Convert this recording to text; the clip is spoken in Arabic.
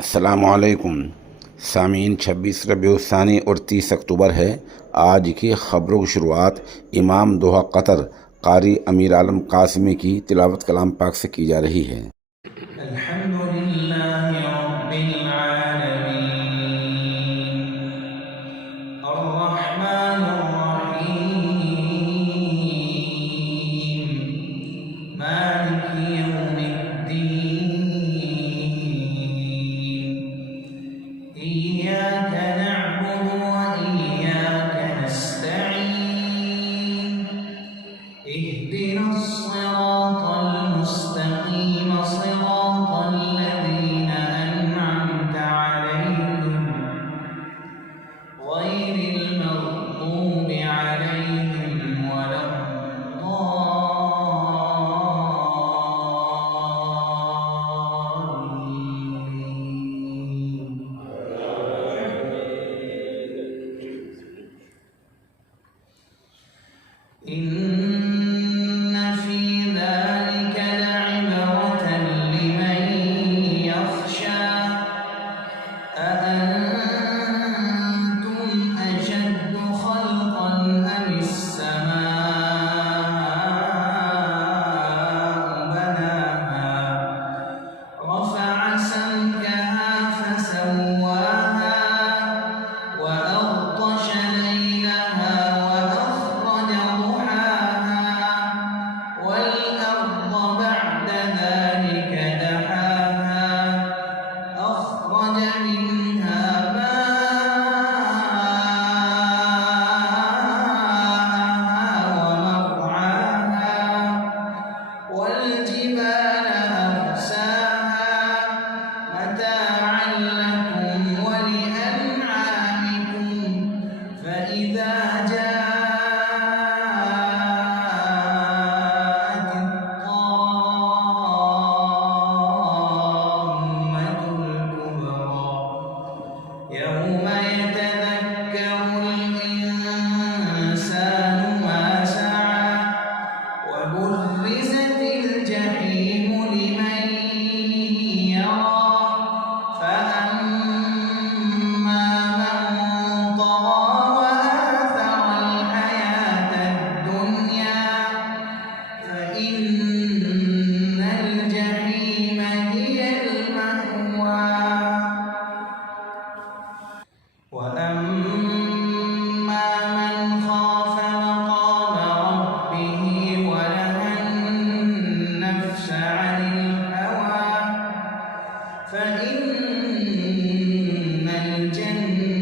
अस्सलामुअलैकुम सामीन। 26 रबीउल और 30 अक्टूबर है। आज की ख़बरों की शुरुआत इमाम दोहा कतर कारी अमीर आलम कासिमी की तिलावत कलाम पाक से की जा रही है। إياك نعبد وإياك نستعين اهدنا الصراط المستقيم صراط الذين أنعمت عليهم غير المغضوب عليهم ولا إن في ذلك لعبرة لمن يخشى أأنتم أشد خلقا أم السماء بناها رفع سمكها فسواها وأغطش ليلها وأخرج ضحاها والأرض بعد ذلك دحاها أخرج منها ماءها ومرعاها والجبال أرساها متاعا لكم ولأنعامكم فإذا جاءت الطامة الكبرى يوم يتذكر الإنسان ما سعى وبرزت الجحيم لمن يرى فأما من طغى وآثر الحياة الدنيا فإن الجحيم هي المأوى وأما من خاف مقام ربه ونهى النفس عن الهوى فإن الجنة